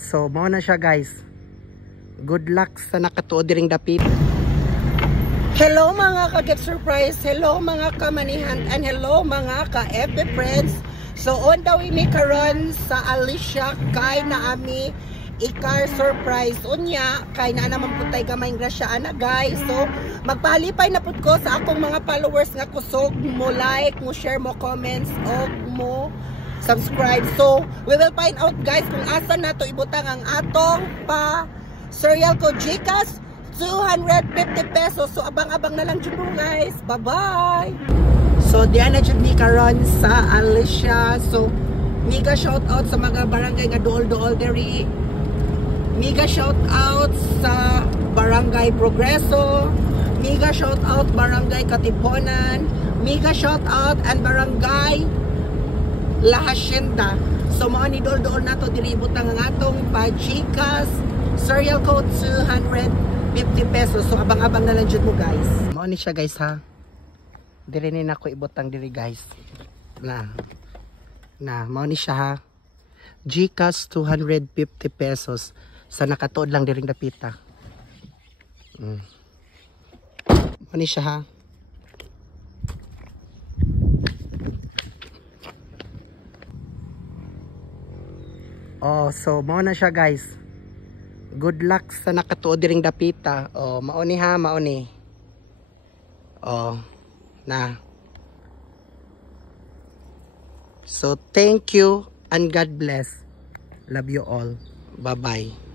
So mao na siya guys. Good luck sa nakatuod diring dapit. Hello mga ka-Get Surprise, hello mga kamanihan, and hello mga ka-FB friends. So on the way mi karon sa Alicia kay na ami ikar surprise unya kay na naman putay gamay grasya ana guys. So magpalipay na pud ko sa akong mga followers nga kusog mo like, mo share, mo comments og mo subscribe. So we will find out guys kung asa nato ibutang ang atong pa cereal ko GCash 250 pesos. So abang-abang na lang jud guys. Bye-bye. So diyan na jud ni karon sa Alicia. So mega shout out sa mga barangay nga duol-duol diri. Mega shout out sa Barangay Progreso. Mega shout out Barangay Katipunan. Mega shout out and Barangay La Hacienda. So mao ni duol-duol nato diri ibutang ang atong pa GCash cereal code 250 pesos. So abang-abang na lang jud mo guys. Mao ni siya guys ha. Diri ni nako ibutang diri guys. Na mao ni siya ha. GCash 250 pesos sa nakatuod lang diring dapita. Mao ni siya ha. Oh, so mao na siya guys. Good luck sa nakatuod diring dapita. Oh, mao ni ha, mao ni. Oh, na. So thank you and God bless. Love you all. Bye-bye.